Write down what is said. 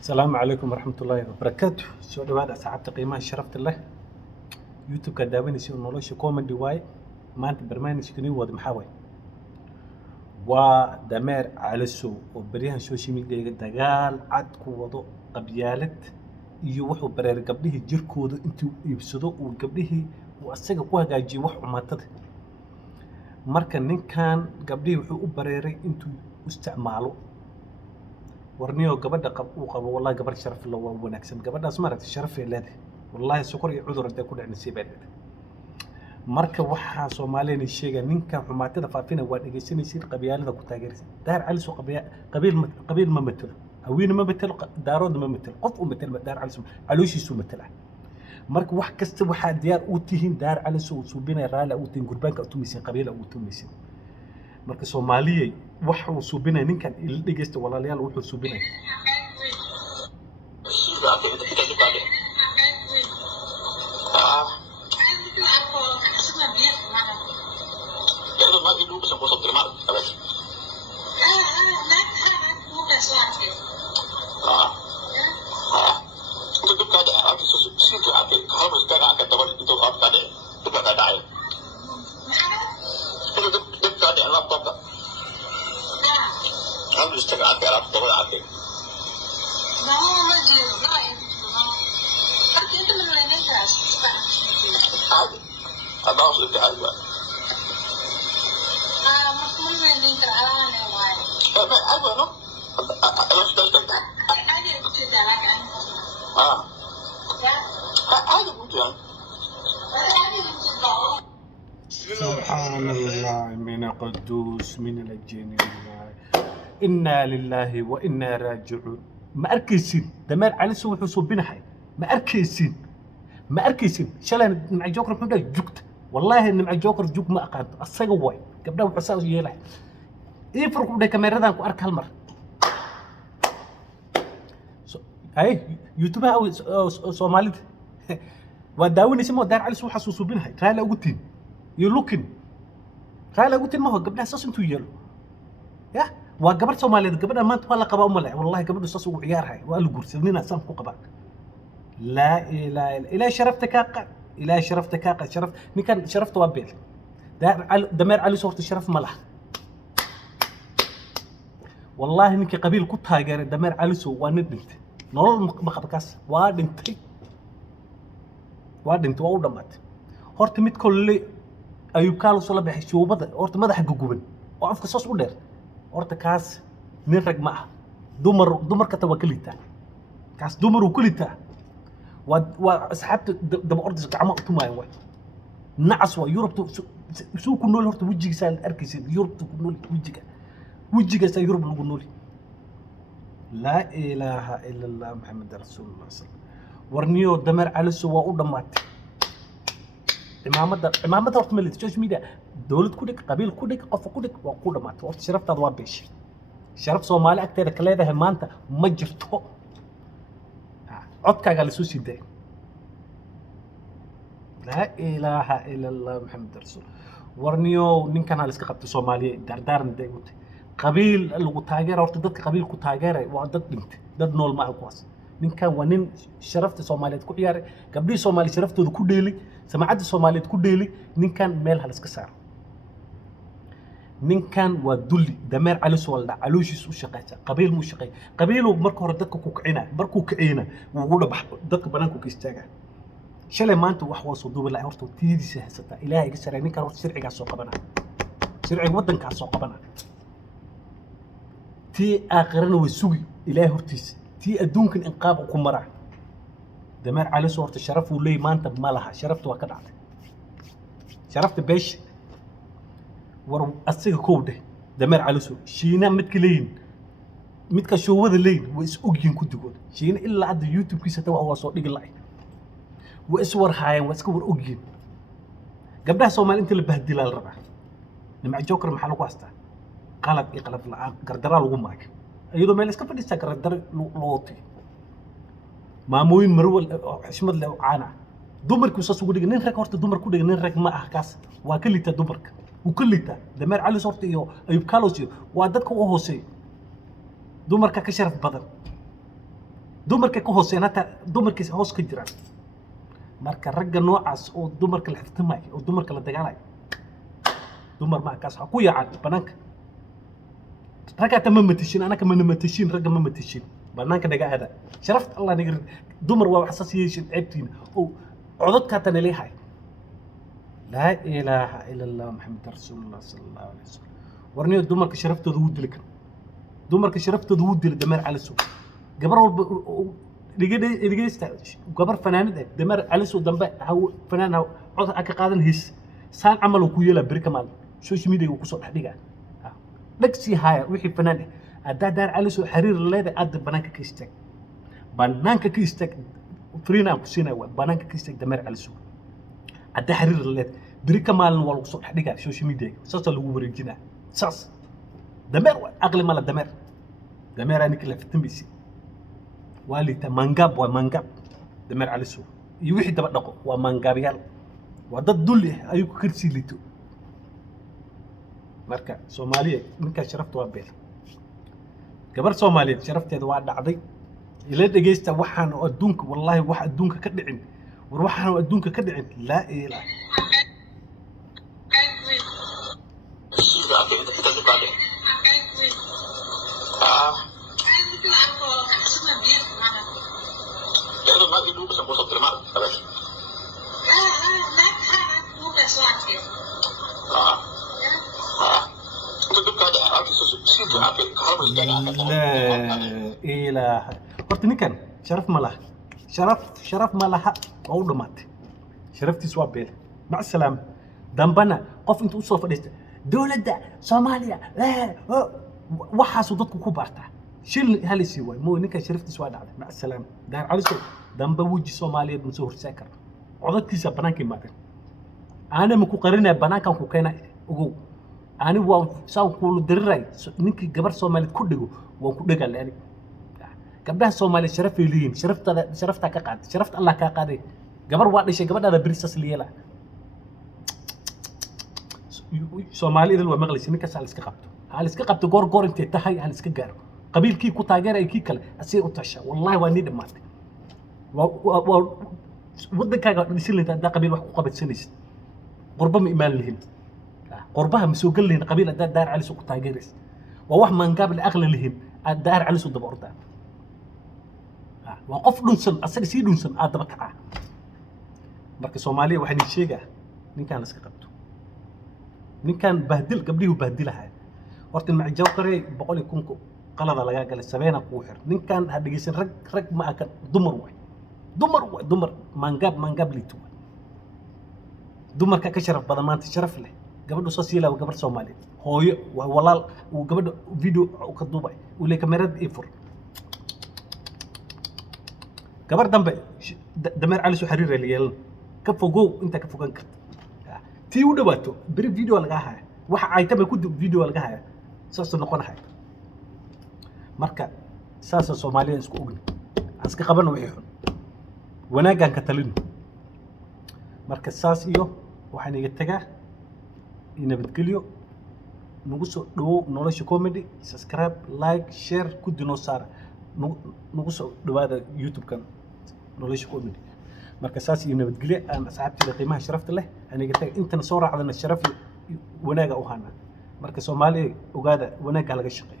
السلام عليكم ورحمة الله وبركاته. سو dhawaada asxaabta qiimaha sharafta leh. YouTube-ka daawanaysa nolosha comedy waay. Maanta barnaamijkani wada maxaa waay? Waa dameer calisow oo baryahan social media dagaal cad ku wado qabyaalad iyo wuxuu bareeray gabdhihii jirkooda intuu iibsado uu gabdhihii uu asaga ku hagaajiyo wax umaatada. Marka ninkan gabdhihii wuxuu u bareeray intuu isticmaalo warniyo gabadha uu qabo wallahi gabar sharaf leh waa wanaagsan gabadhaas ma aragtay sharaf ay leedahay wallahi sokor iyo cudur hadday ku dhacna sii baa leedahay marka waxaa Soomaaliyeed sheegay ninkan xumaatada faafina waa dhageysanaysid qabyaalada ku taageeraysa daar cali soo qabiil ma matalo haween ma matalo daarood ma matalo qof u matalo daar cali soo calooshiisu matala marka wax kasta waxaa diyaar u tihiin daar cali soo suubinay raala u tihiin gurbaanka u tumaysan qabiila u tumaysan marka Soomaaliyeed waxa uu suubinay ninkan il dhageysta walaalayaal wuxuu suubinay سبحان الله من قدوس من الجن إنا لله وإنا راجعون ما أركيسين دمار على سوى حسوب بنحي ما أركيسين شلون مع جوكر محمد جوكت والله إن مع جوكر جوك ما أقعد الصقوي قبل وحساس يلا يفرق بين كاميرا ذاك وأرك هالمر هاي يوتيوب أو سومالي وداوني اسمه دار على سوى حسوب بنحي تعال قلتين يلوكن تعال قلتين ما هو قبل أساس أنتوا يلو يا وقبل سومالي قبل ما أنت ولا قبا ملع والله قبل أساس وعيار هاي وقالوا قرصنين أسام قبا لا إله إلا شرفتك أقل إلى شرفتك أقل شرف نكان شرفت وابيل دمر علي صورة الشرف ملح والله إنك قبيل كنت هاجر دمر علي سو وندنت نور مخبكاس وادنتي وأودمت هرت ميت كل أيوب كارلوس ولا بحشو بدأ هرت ما ده حق جوبن وعرف قصص ودير هرت كاس نرجع معه دمر كتوكلته كاس دمر وكلته وسحبت دم أرض كعمق تماي واحد نعس ويوروب سو كنول هرت وجهي سال أركيس يوروب كنول وجهي سال يوروب كنول لا إله إلا الله محمد رسول الله صلى الله عليه وسلم ورنيو دمر على سوا ودمات إمامة هرت ملت شوش ميدا دولة كودك قبيل كودك قف كودك وقودمات هرت شرفت أضواب بيش شرف Soomaali agteeda ka leedahay maanta ma jirto codkaaga la soo siday la ilaaha illa allah muhammad rasul warniyo ninkan hal iska qabto Soomaaliya dardaaran day u tahay qabiil lagu taageero horta dadka qabiil ku taageeray waa dad dhintay dad nool ma kuwaas ninkan waa nin sharafta Soomaaliyeed ku ciyaaray gabdhii Soomaali sharaftooda ku dheeli samacada Soomaaliyeed ku dheeli ninkan meel hal iska saar ninkan waa dulli dameer cali soo wada calooshiis u shaqeysa qabiil mu shaqey qabiilu marka hore dadka ku kicina markuu kicina wuu dhabax dadka banaanku ka istaaga shalay maanta wax waa soo duubay la horto tiidisa haysata ilaahay iga saray ninkan horta sharciga soo qabana sharciga wadanka soo qabana tii aakhirana way sugi ilaahay hortiisa tii adduunkan inqaab ku mara dameer cali soo horta sharaf uu leeyahay maanta ma laha sharaftu waa ka dhacday sharafta beesh war asiga koowde dameer caliso shiina midka leeyin midka shoowada leeyin way is ogyiin ku digood shiina ilaa hadda YouTube-kiisa taa waa soo dhigi laay way is war haayeen way iska war ogyiin gabdhaha Soomaali inta la bahdilaa la rabaa nimca joker maxaa lagu haystaa qalad iyo qalad la'aan gardara lagu maag iyadoo meel iska fadhiista gardar looti maamooyin marwal xishmad leh caana dumarku soo sugu dhigay nin rag horta dumar ku dhigay nin rag ma ah kaas waa kalita dumarka وكلتا دمر علي صورتي iyo ayub kaalosiyo waa dadka u hooseey dumarka ka sharaf badan dumarka ka hooseena ta dumarkiisa hoos ka jiraan marka ragga noocaas oo dumarka la xiftimay oo dumarka la dagaalay dumar ma kaas ku yaacad banaanka ragga tama matashin anaka ma matashin ragga ma matashin banaanka naga aada sharafta allah naga dumar waa xasaasiyeen ceebtiin oo codadka tan leeyahay la ilaaha illa allah muhammad rasuulullah sallallahu alayhi wasallam warniyo dumarka sharaftooda uu dilkan dumarka sharaftooda uu dil dameer cali soo gabar walba dhigaysta gabar fanaanad ah dameer cali soo dambe haw fanaan cod ka qaadan his saan amal ku yeela bari kamal social media ku soo dhaxdhiga dhagsi haya wixii fanaan ada daar cali soo xiriir leedahay aad banaanka ka istaag فرينا كسينا بنانك كيستك دمر على السوق التحرير اللي بريك مال والله صح حديقة سوشيال ميديا ساس اللي هو بريجنا ساس دمر أغلى مال دمر أنا كله في التنبيسي والي تمانجاب ومانجاب دمر على السوق يوحي تبع نقو ومانجاب يال وده دولي أيوك كرسي ليتو مركا سومالية منك شرفت وابيل كبر سومالية شرفت هذا واحد عضي إلى دقيقة وحنا أدونك والله واحد أدونك كدعين وروحنا أدونك كدعين لا إله لا إله قلتني كان شرف ما لها أو دمات شرفتي سوابيل مع السلامة دمبنا قف أنت أصوف دولة دا صوماليا وحاسو ضدكو كبارتا شيل هالي سوى مو نكا شرفتي سواد هذا مع السلامة دار على سو دمبا وجي صوماليا بنسور ساكر عضت كيسا بنانكي ماتن أنا مكو قرينا بنانكا مكو كينا أقو أنا وان ساو كولو درراي نكي قبر صومالي كودغو وان كودغا لأني قبلها صومالي شرف يلين شرفتها كقاد شرفت الله كقادي قبر واحد شيء قبل هذا بريسس ليلا صومالي إذا المغلس إنك سال إسكقبته هل إسكقبته قور أنت تهاي هل إسكقار قبيل كي كتاجر أي كي كلا أسير أتشا والله واني دمات ودك كذا نسيل ده قبيل واحد قبل سنيس قربة إيمان لهم قربها مسوق لهم قبيل دار على سوق تاجرس وواحد من قبل أغلى لهم الدار على سوق دبورتان وقف دونسن أصل سي دونسن أدبك marka Soomaaliya waxay sheegaa ninkan iska qabto ninkan bahdil gabdhihu bahdilahay horta ma jawqare 100,000 qalada laga galay sabeena ku xir ninkan hadhigeysan rag ma aka dumar mangab liito dumarka ka sharaf badan maanta sharaf leh gabadhu soo siilaa gabar Soomaali hooyo walaal uu gabadha video ka duubay uu leeyahay kamerad ifur gabar dambe dameer cali soo xiriir leeyay كفوجو أنت كفوجان كت تيو دباتو بري فيديو على جاها واحد عايتم يكون فيديو على جاها ساس نقول حاجة مركا ساس الصوماليين يسكون عسك قبلنا ويحون وانا كان كتلين مركا ساس إيوه وحنا يتجه إن بتقوليو نقصو نورش كوميدي سبسكرايب لايك شير كود نوصار نقصو هذا يوتيوب كان نورش كوميدي marka saas iyo nabadgelyo aan asxaabtida qiimaha sharafta leh aniga tag inta soo raacdana sharaf wanaaga u hana marka Soomaaliya ogaada wanaaga laga shaqeeyo